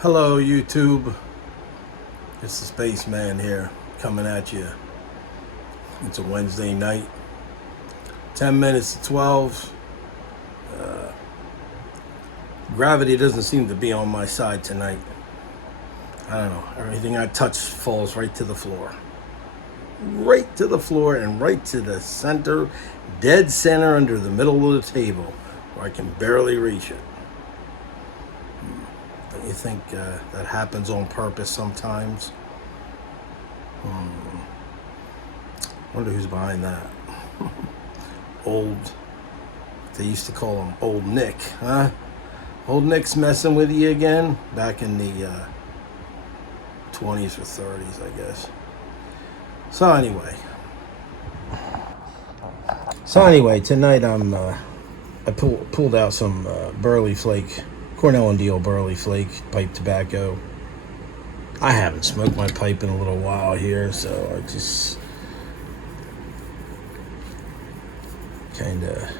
Hello YouTube, it's the Spaceman here coming at you. It's a Wednesday night, 10 minutes to 12. Gravity doesn't seem to be on my side tonight. I don't know, everything I touch falls right to the floor. Right to the floor and right to the center, dead center under the middle of the table where I can barely reach it. Don't you think that happens on purpose sometimes? Wonder who's behind that. They used to call him Old Nick, huh? Old Nick's messing with you again? Back in the 20s or 30s, I guess. So anyway, tonight I pulled out some Burley Flake, Cornell and Deal Burley Flake pipe tobacco. I haven't smoked my pipe in a little while here, so I just kind of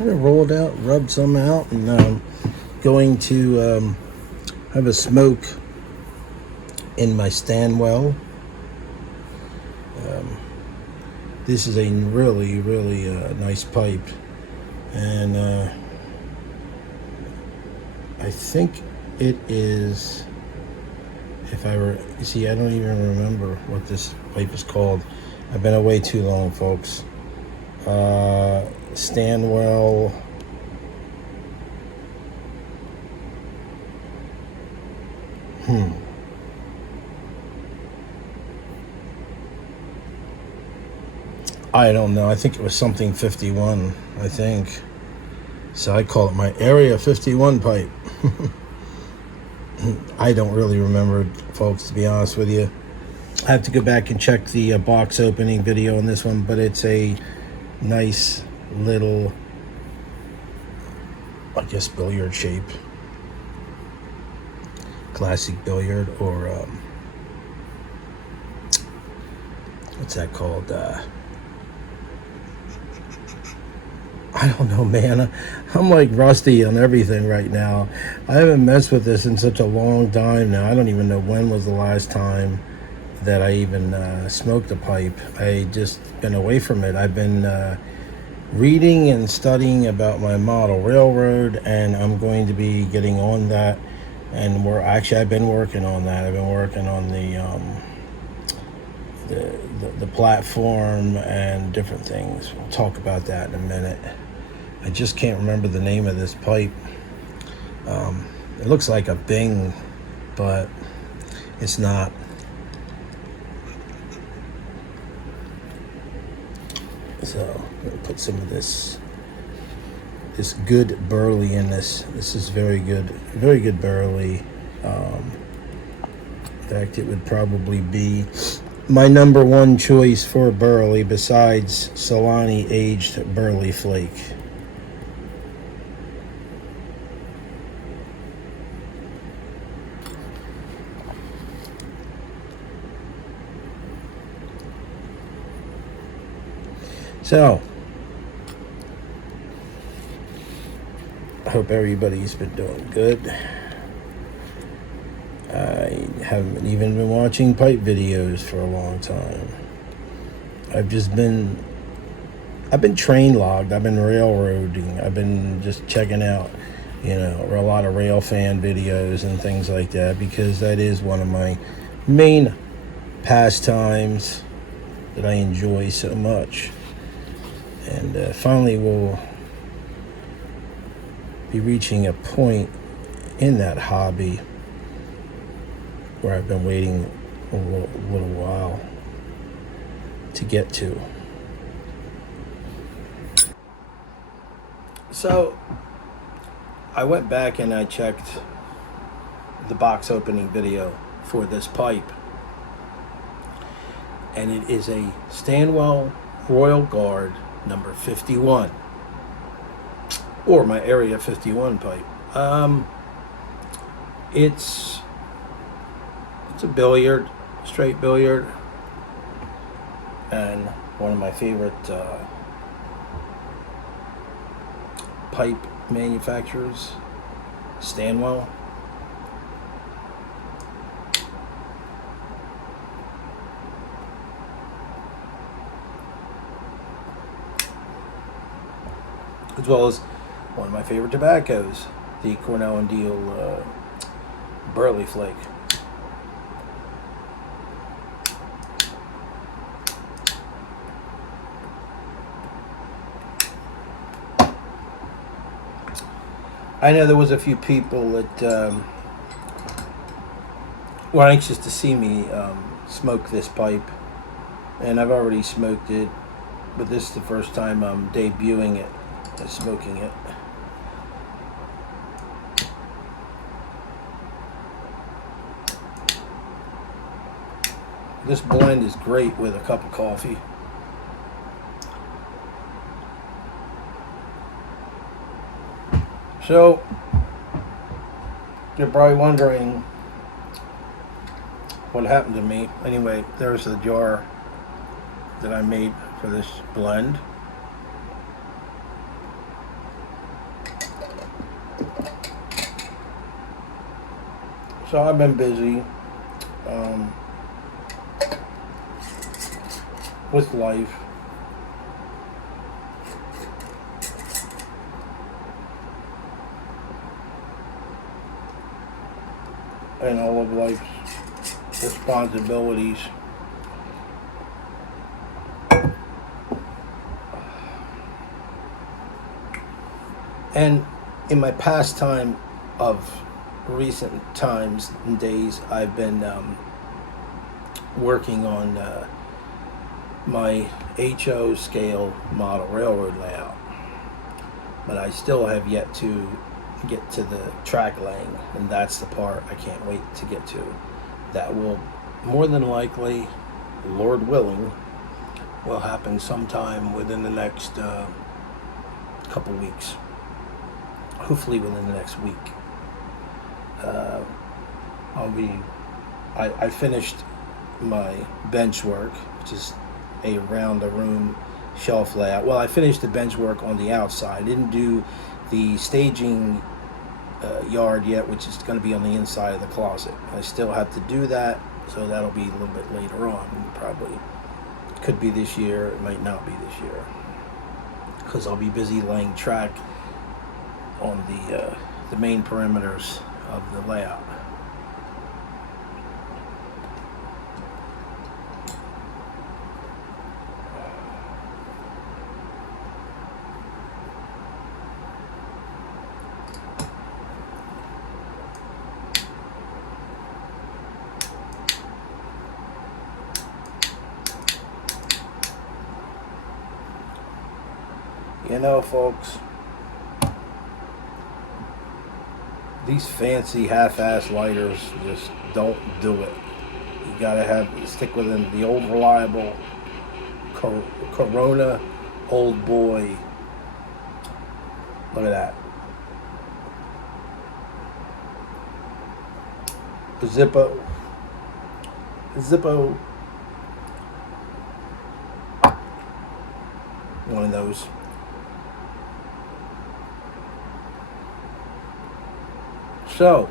rolled out, rubbed some out, and going to have a smoke in my Stanwell. This is a really nice pipe, and I think it is, if I were, see, I don't even remember what this pipe is called. I've been away too long, folks. Stanwell. I don't know. I think it was something 51, I think. So I call it my Area 51 pipe. I don't really remember, folks, to be honest with you. I have to go back and check the box opening video on this one, but it's a nice little, I guess, billiard shape. Classic billiard, or what's that called? I don't know, man. I'm like rusty on everything right now. I haven't messed with this in such a long time now. I don't even know when was the last time that I even smoked a pipe. I just been away from it. I've been reading and studying about my model railroad, and I'm going to be getting on that. And I've been working on that. I've been working on the platform and different things. We'll talk about that in a minute. I just can't remember the name of this pipe. It looks like a Bing, but it's not. So I'm gonna put some of this good burley in this. This is very good burley. In fact, it would probably be my number one choice for Burley besides Solani aged Burley Flake. So, I hope everybody's been doing good. I haven't even been watching pipe videos for a long time. I've been train logged. I've been railroading. I've been just checking out, a lot of rail fan videos and things like that, because that is one of my main pastimes that I enjoy so much. And finally we'll be reaching a point in that hobby where I've been waiting a little while to get to. So I went back and I checked the box opening video for this pipe, and it is a Stanwell Royal Guard number 51, or my Area 51 pipe. It's a billiard, straight billiard, and one of my favorite pipe manufacturers, Stanwell. As well as one of my favorite tobaccos, the Cornell and Deal Burley Flake. I know there was a few people that were anxious to see me smoke this pipe, and I've already smoked it, but this is the first time I'm debuting it, smoking it. This blend is great with a cup of coffee. So, you're probably wondering what happened to me. Anyway, there's the jar that I made for this blend. So I've been busy with life. And all of life's responsibilities. And in my pastime of recent times and days, I've been working on my HO scale model railroad layout, but I still have yet to get to the track laying, and that's the part I can't wait to get to. That will more than likely, Lord willing, will happen sometime within the next couple weeks, hopefully within the next week. I finished my bench work, which is a round the room shelf layout. Well, I finished the bench work on the outside. I didn't do the staging yard yet, which is going to be on the inside of the closet. I still have to do that, so that'll be a little bit later on. Probably could be this year, it might not be this year, because I'll be busy laying track on the main perimeters of the layout. You know, folks, these fancy half-ass lighters just don't do it. You gotta stick within the old reliable Corona Old Boy. Look at that. Zippo. One of those. So,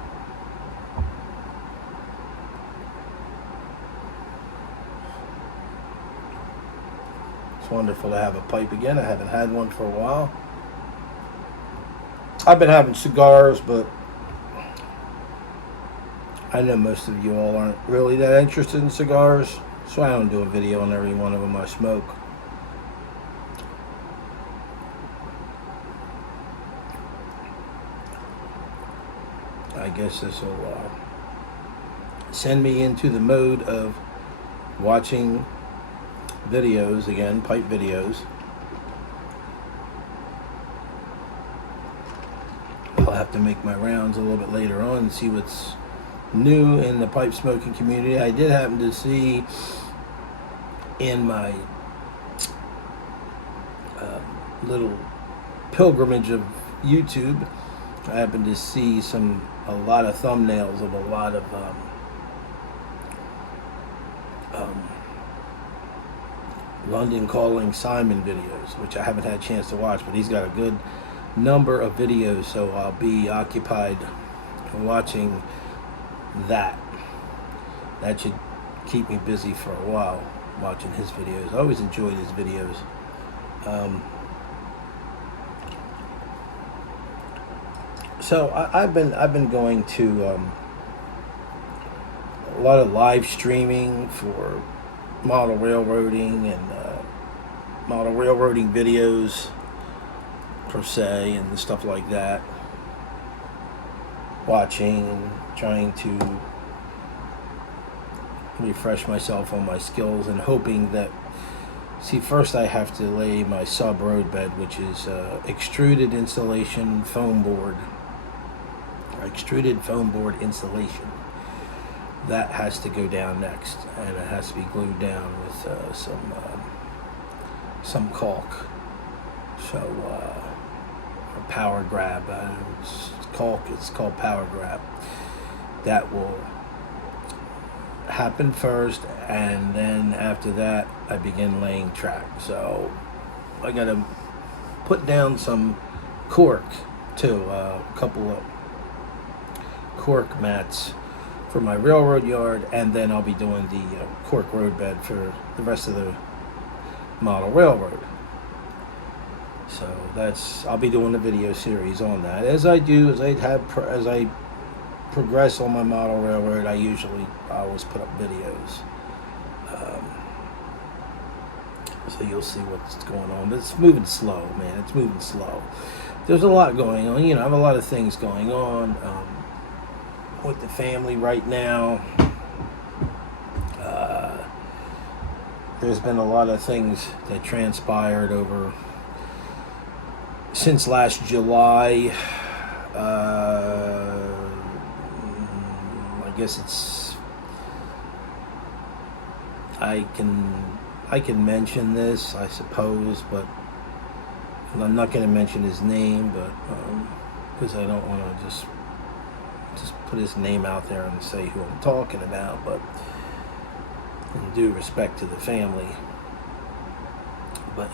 it's wonderful to have a pipe again. I haven't had one for a while. I've been having cigars, but I know most of you all aren't really that interested in cigars, so I don't do a video on every one of them I smoke. I guess this will send me into the mode of watching videos again, pipe videos. I'll have to make my rounds a little bit later on and see what's new in the pipe smoking community. I did happen to see in my little pilgrimage of YouTube, I happened to see a lot of thumbnails of a lot of London Calling Simon videos, which I haven't had a chance to watch, but he's got a good number of videos, so I'll be occupied watching that. That should keep me busy for a while, watching his videos. I always enjoyed his videos. So I've been going to a lot of live streaming for model railroading and model railroading videos per se and stuff like that. Watching and trying to refresh myself on my skills and hoping that, see, first I have to lay my sub road bed, which is extruded insulation foam board. Extruded foam board insulation. That has to go down next, and it has to be glued down with some caulk. So or power grab. It's caulk. It's called power grab. That will happen first, and then after that, I begin laying track. So I got to put down some cork too. A couple of cork mats for my railroad yard, and then I'll be doing the cork road bed for the rest of the model railroad. So I'll be doing a video series on that. As I progress on my model railroad, I always put up videos. So you'll see what's going on, but it's moving slow, man. It's moving slow. There's a lot going on. I have a lot of things going on. With the family right now. There's been a lot of things that transpired over since last July. I guess I can mention this, I suppose, but I'm not going to mention his name, but because I don't want to just put his name out there and say who I'm talking about, but in due respect to the family,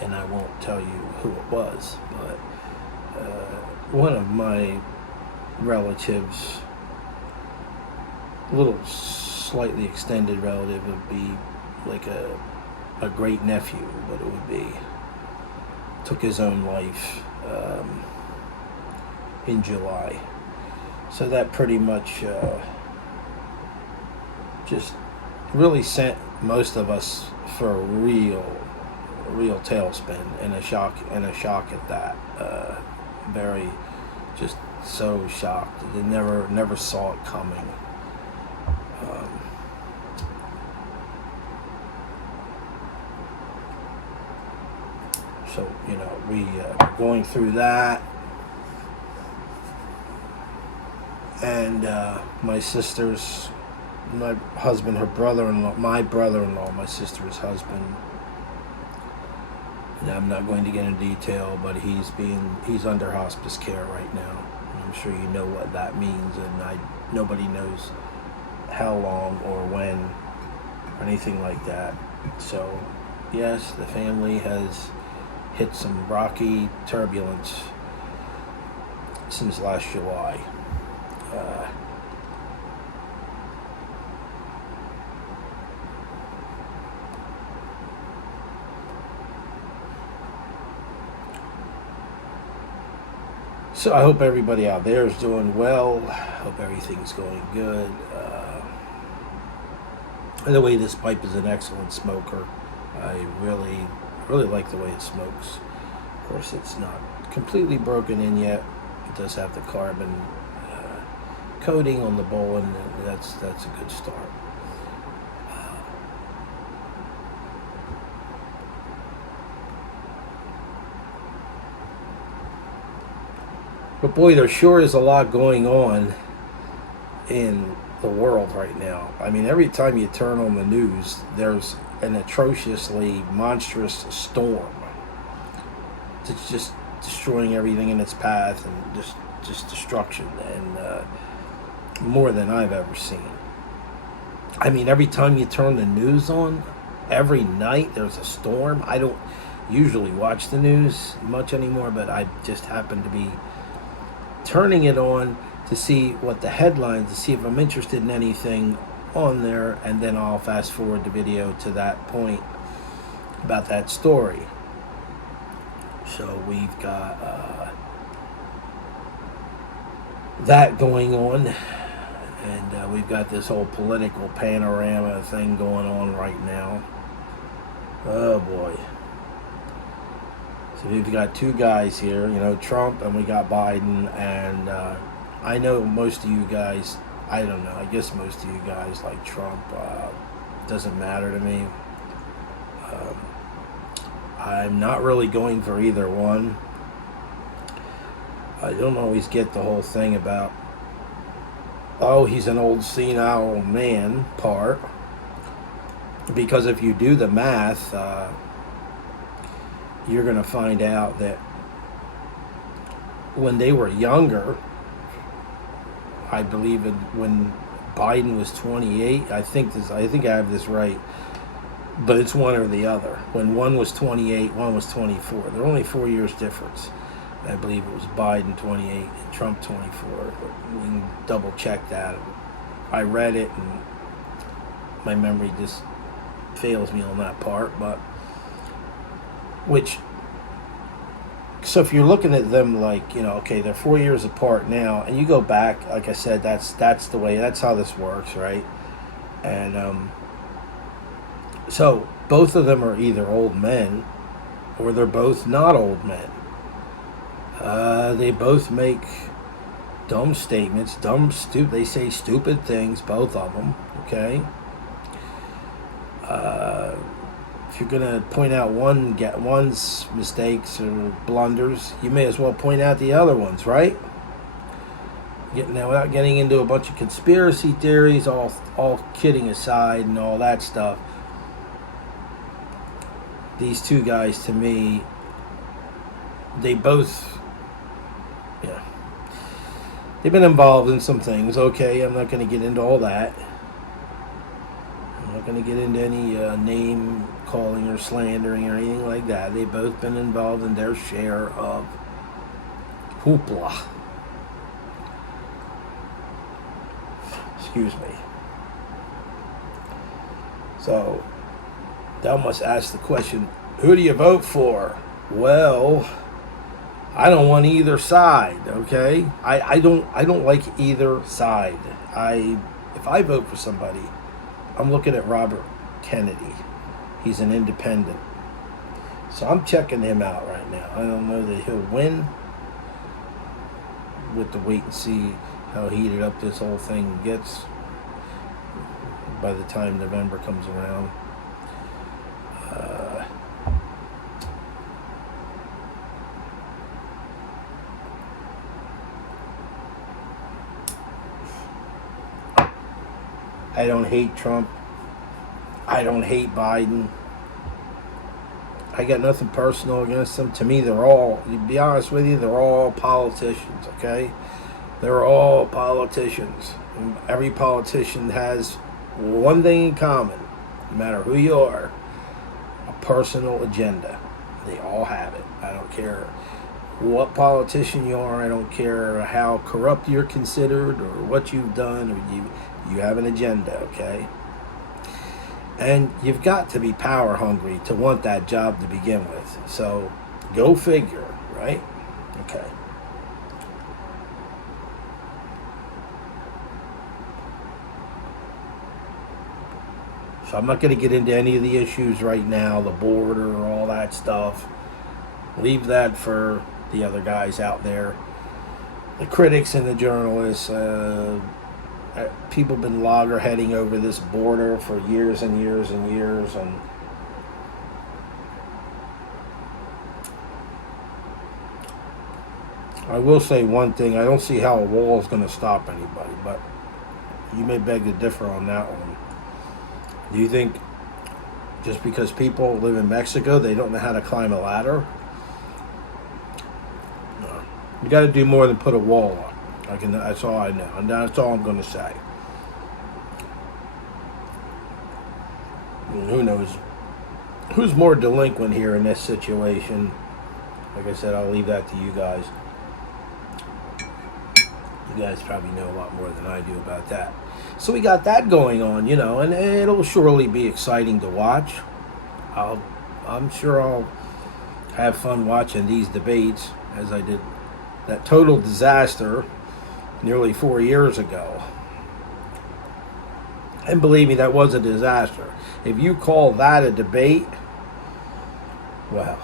and I won't tell you who it was, but one of my relatives, a little slightly extended relative, would be like a great nephew, what it would be, took his own life in July. So that pretty much just really sent most of us for a real tailspin and a shock at that. Very, just so shocked. They never saw it coming. So we going through that. And my sister's my husband, her brother-in-law, my brother-in-law, my sister's husband. And I'm not going to get into detail, but he's under hospice care right now. And I'm sure you know what that means, and nobody knows how long or when or anything like that. So, yes, the family has hit some rocky turbulence since last July. So I hope everybody out there is doing well. I hope everything's going good. By the way, this pipe is an excellent smoker. I really like the way it smokes. Of course, it's not completely broken in yet. It does have the carbon coating on the bowl, and that's a good start. But boy, there sure is a lot going on in the world right now. I mean, every time you turn on the news, there's an atrociously monstrous storm. It's just destroying everything in its path, and just destruction, and more than I've ever seen. I mean, every time you turn the news on, every night there's a storm. I don't usually watch the news much anymore, but I just happen to be turning it on to see what the headlines, to see if I'm interested in anything on there, and then I'll fast forward the video to that point about that story. So we've got that going on, and we've got this whole political panorama thing going on right now. Oh boy. So we've got two guys here, Trump, and we got Biden, and I know most of you guys, I don't know, I guess most of you guys like Trump. Doesn't matter to me. I'm not really going for either one. I don't always get the whole thing about, oh, he's an old senile man part, because if you do the math, you're going to find out that when they were younger, I believe when Biden was 28, I think I have this right, but it's one or the other. When one was 28, one was 24. They're only 4 years difference. I believe it was Biden 28 and Trump 24. We can double check that. I read it, and my memory just fails me on that part, but so if you're looking at them like, okay, they're 4 years apart now, and you go back, like I said, that's how this works, right? And so both of them are either old men, or they're both not old men. They both make dumb statements, they say stupid things, both of them, okay? If you're going to point out one's mistakes or blunders, you may as well point out the other ones, right? Now, without getting into a bunch of conspiracy theories, all kidding aside and all that stuff, these two guys, to me, they both, they've been involved in some things. Okay, I'm not going to get into all that. I'm not going to get into any name calling or slandering or anything like that. They've both been involved in their share of hoopla. Excuse me. So, thou must ask the question, who do you vote for? Well, I don't want either side, okay? I don't like either side. If I vote for somebody, I'm looking at Robert Kennedy. He's an independent. So I'm checking him out right now. I don't know that he'll win. We'll have to wait and see how heated up this whole thing gets by the time November comes around. I don't hate Trump. I don't hate Biden. I got nothing personal against them. To me, they're all, to be honest with you, they're all politicians, okay? They're all politicians. And every politician has one thing in common, no matter who you are, a personal agenda. They all have it. I don't care what politician you are. I don't care how corrupt you're considered or what you've done. Or you have an agenda, okay? And you've got to be power hungry to want that job to begin with. So go figure, right? Okay. So I'm not going to get into any of the issues right now, the border, all that stuff. Leave that for the other guys out there, the critics and the journalists. People have been loggerheading over this border for years and years and years, and I will say one thing: I don't see how a wall is going to stop anybody, but you may beg to differ on that one. Do you think just because people live in Mexico, they don't know how to climb a ladder? No. You got to do more than put a wall up. That's all I know, and that's all I'm going to say. And who knows who's more delinquent here in this situation? Like I said, I'll leave that to you guys. You guys probably know a lot more than I do about that. So we got that going on, and it'll surely be exciting to watch. I'm sure I'll have fun watching these debates, as I did that total disaster nearly 4 years ago. And believe me, that was a disaster. If you call that a debate, well,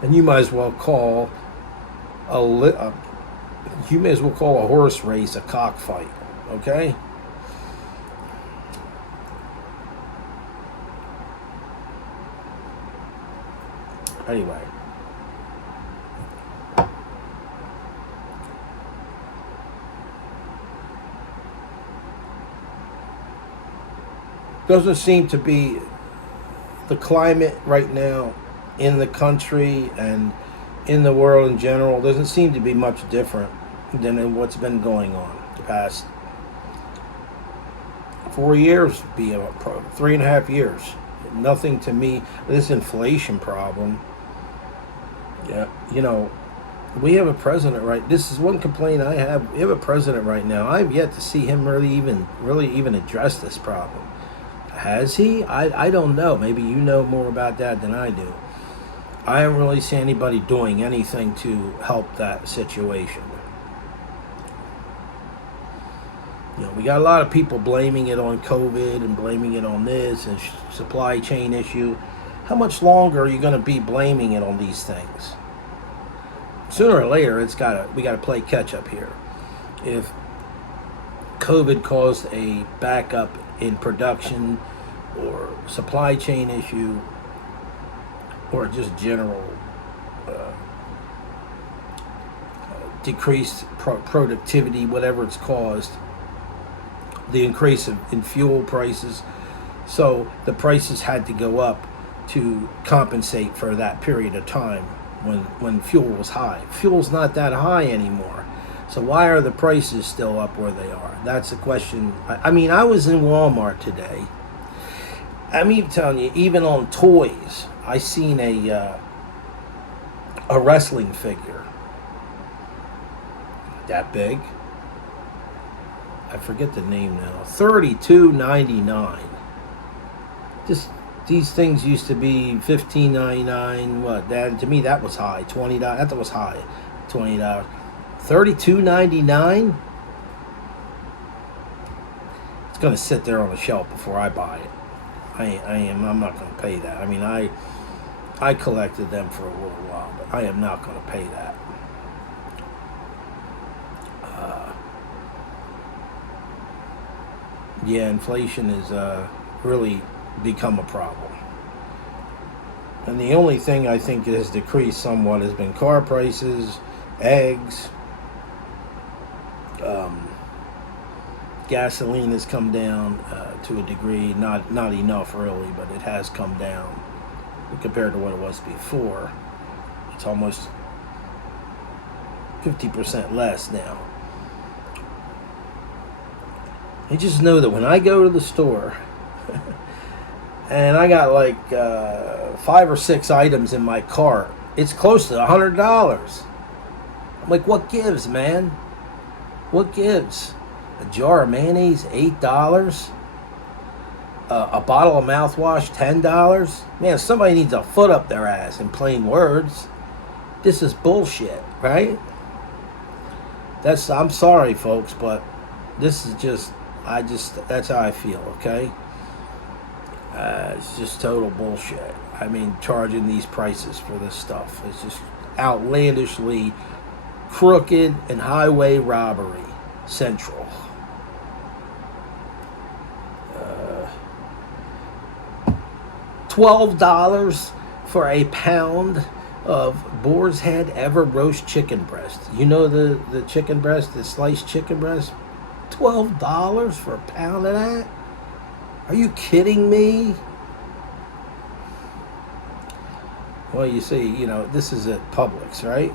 then you might as well call you may as well call a horse race a cockfight, okay? Anyway. Doesn't seem to be the climate right now in the country and in the world in general doesn't seem to be much different than in what's been going on the past 4 years, 3.5 years. Nothing to me. This inflation problem. Yeah, we have a president right. This is one complaint I have. We have a president right now. I've yet to see him really even address this problem. Has he? I don't know. Maybe you know more about that than I do. I haven't really seen anybody doing anything to help that situation. We got a lot of people blaming it on COVID and blaming it on this and supply chain issue. How much longer are you going to be blaming it on these things? Sooner or later, we got to play catch up here. If COVID caused a backup in production or supply chain issue or just general decreased productivity, whatever it's caused, the increase in fuel prices, so the prices had to go up to compensate for that period of time when fuel was high. Fuel's not that high anymore. So why are the prices still up where they are? That's the question. I mean, I was in Walmart today. I'm even telling you, even on toys, I seen a wrestling figure. That big. I forget the name now. $32.99. Just these things used to be $15.99. What? That to me that was high. $20. That was high. $20. $32.99. It's gonna sit there on the shelf before I buy it. I'm not gonna pay that. I mean, I collected them for a little while, but I am not gonna pay that. Yeah, inflation is really become a problem. And the only thing I think has decreased somewhat has been car prices, eggs, gasoline has come down to a degree, not enough really, but it has come down compared to what it was before. It's almost 50% less now. I just know that when I go to the store and I got like 5 or 6 items in my cart, it's close to $100. I'm like, what gives, man? What gives? A jar of mayonnaise, $8. A bottle of mouthwash, $10. Man, somebody needs a foot up their ass, in plain words. This is bullshit, right? I'm sorry, folks, but this is just, that's how I feel, okay? It's just total bullshit. I mean, charging these prices for this stuff is just outlandishly crooked and highway robbery central. $12 for a pound of Boar's Head Ever Roast chicken breast. You know the chicken breast, the sliced chicken breast? $12 for a pound of that? Are you kidding me? Well, you see, this is at Publix, right?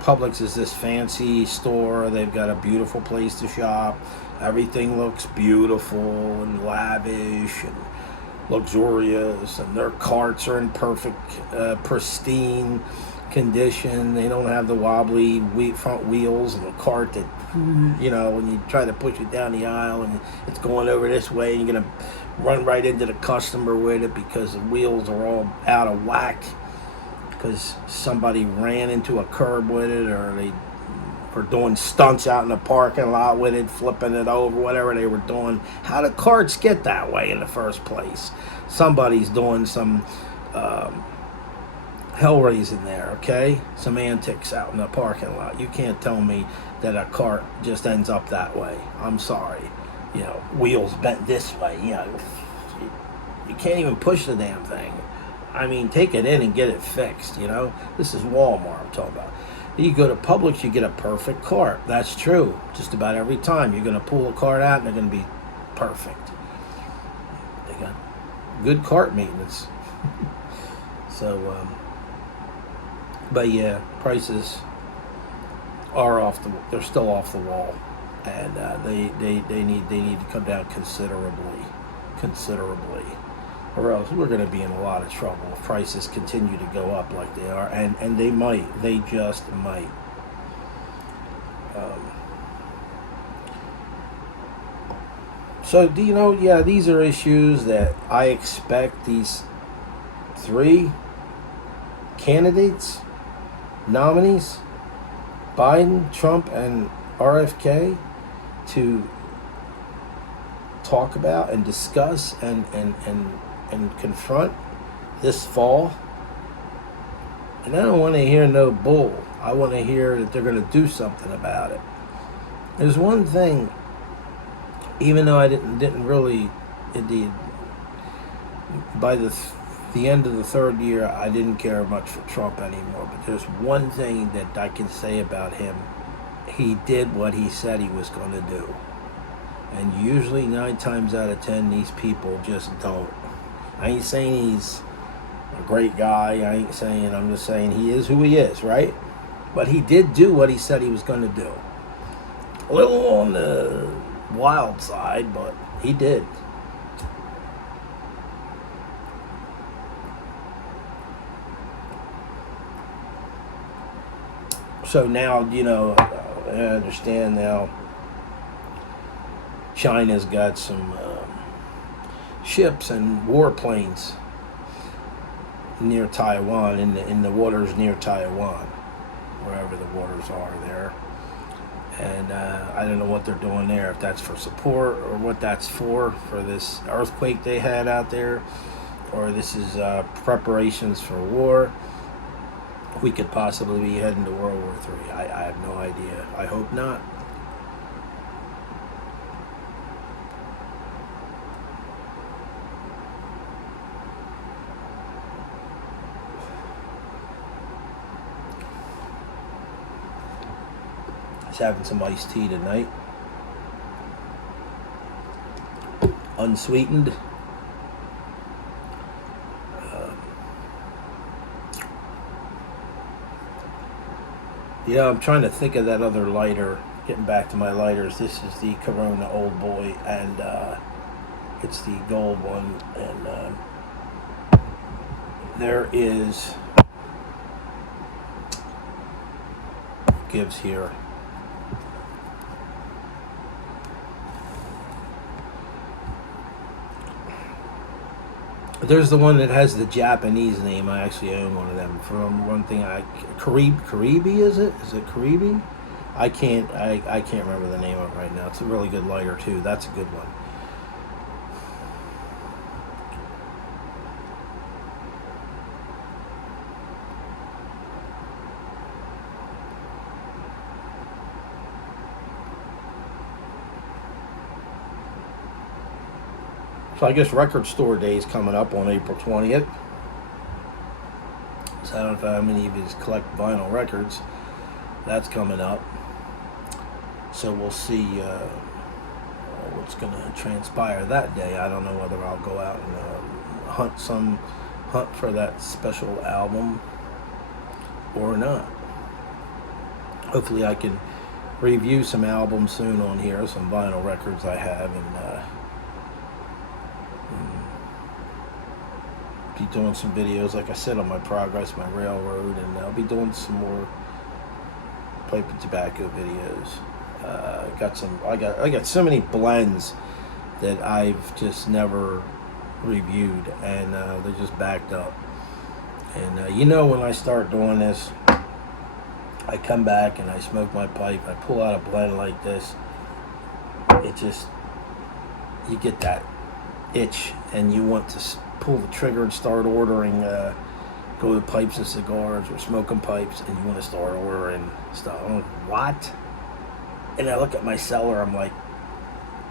Publix is this fancy store. They've got a beautiful place to shop. Everything looks beautiful and lavish and luxurious, and their carts are in perfect, pristine condition. They don't have the wobbly front wheels and the cart that, when you try to push it down the aisle and it's going over this way, and you're going to run right into the customer with it because the wheels are all out of whack because somebody ran into a curb with it, or they were doing stunts out in the parking lot with it, flipping it over, whatever they were doing. How do carts get that way in the first place? Somebody's doing some hell raising there, okay? Some antics out in the parking lot. You can't tell me that a cart just ends up that way. I'm sorry. Wheels bent this way. You can't even push the damn thing. I mean, take it in and get it fixed, This is Walmart I'm talking about. You go to Publix, you get a perfect cart. That's true. Just about every time. You're going to pull a cart out and they're going to be perfect. They got good cart maintenance. So, but yeah, prices are they're still off the wall. And they need to come down considerably. Or else we're going to be in a lot of trouble if prices continue to go up like they are, and they might. They just might. So, these are issues that I expect these 3 candidates, nominees, Biden, Trump, and RFK, to talk about and discuss and confront this fall. And I don't want to hear no bull. I want to hear that they're going to do something about it. There's one thing, even though I didn't really, indeed, by the end of the 3rd year, I didn't care much for Trump anymore. But there's one thing that I can say about him. He did what he said he was going to do. And usually 9 times out of 10, these people just don't. I ain't saying he's a great guy. I'm just saying he is who he is, right? But he did do what he said he was going to do. A little on the wild side, but he did. So now, I understand now China's got some ships and warplanes near Taiwan, in the waters near Taiwan, wherever the waters are there. And I don't know what they're doing there, if that's for support or what that's for this earthquake they had out there, or this is preparations for war. We could possibly be heading to World War III. I have no idea. I hope not. Just having some iced tea tonight. unsweetened. Yeah, I'm trying to think of that other lighter. Getting back to my lighters, this is the Corona Old Boy, and it's the gold one. And there is gives here. There's the one that has the Japanese name. I actually own one of them. From one thing, Karibi is it? Is it Karibi? I can't remember the name of it right now. It's a really good lighter too. That's a good one. So I guess Record Store Day is coming up on April 20th. So I don't know how many of you collect vinyl records. That's coming up. So we'll see what's going to transpire that day. I don't know whether I'll go out and hunt for that special album or not. Hopefully I can review some albums soon on here, some vinyl records I have, and be doing some videos, like I said, on my progress, my railroad, and I'll be doing some more pipe and tobacco videos. I got so many blends that I've just never reviewed, and they're just backed up. And when I start doing this, I come back and I smoke my pipe, I pull out a blend like this, you get that itch, and you want to pull the trigger and start ordering, go to Pipes and Cigars or Smoking Pipes, and you want to start ordering stuff. I'm like, what? And I look at my cellar, I'm like,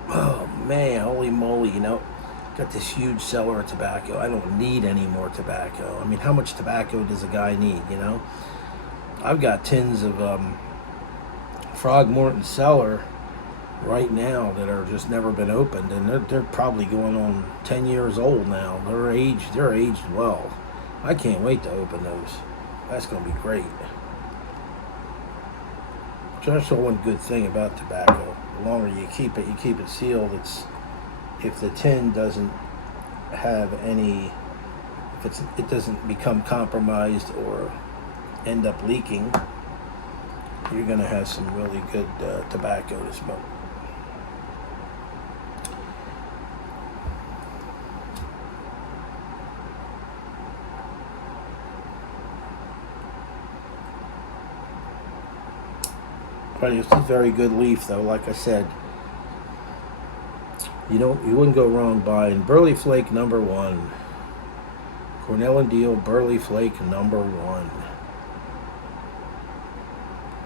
oh man, holy moly, got this huge cellar of tobacco. I don't need any more tobacco. I mean, how much tobacco does a guy need, I've got tins of Frogmorton Cellar right now that are just never been opened, and they're probably going on 10 years old now. They're aged well. I can't wait to open those. That's going to be great. So that's the one good thing about tobacco. The longer you keep it sealed. If the tin doesn't have any, it doesn't become compromised or end up leaking, you're going to have some really good tobacco to smoke. But it's a very good leaf, though. Like I said, you wouldn't go wrong buying Burley Flake number 1. Cornell and Diehl Burley Flake number 1.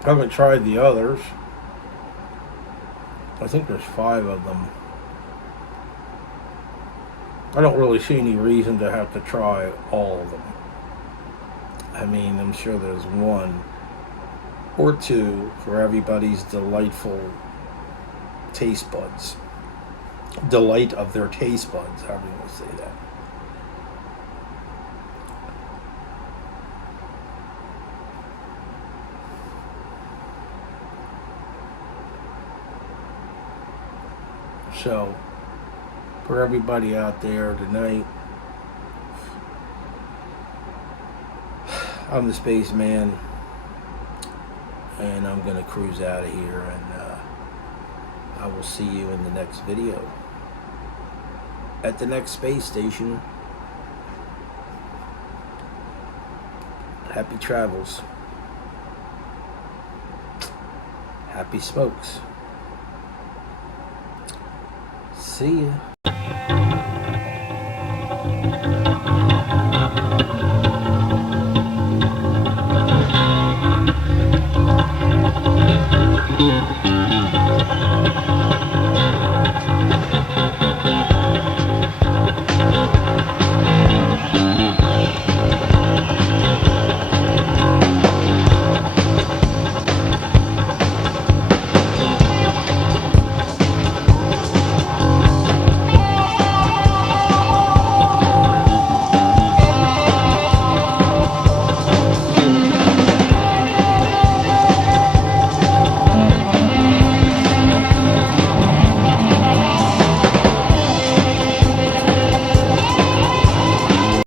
I haven't tried the others. I think there's 5 of them. I don't really see any reason to have to try all of them. I mean, I'm sure there's 1 or 2 for everybody's delightful taste buds. Delight of their taste buds, however you want to say that. So, for everybody out there tonight, I'm the Spaceman, and I'm going to cruise out of here, and I will see you in the next video at the next space station. Happy travels. Happy smokes. See ya.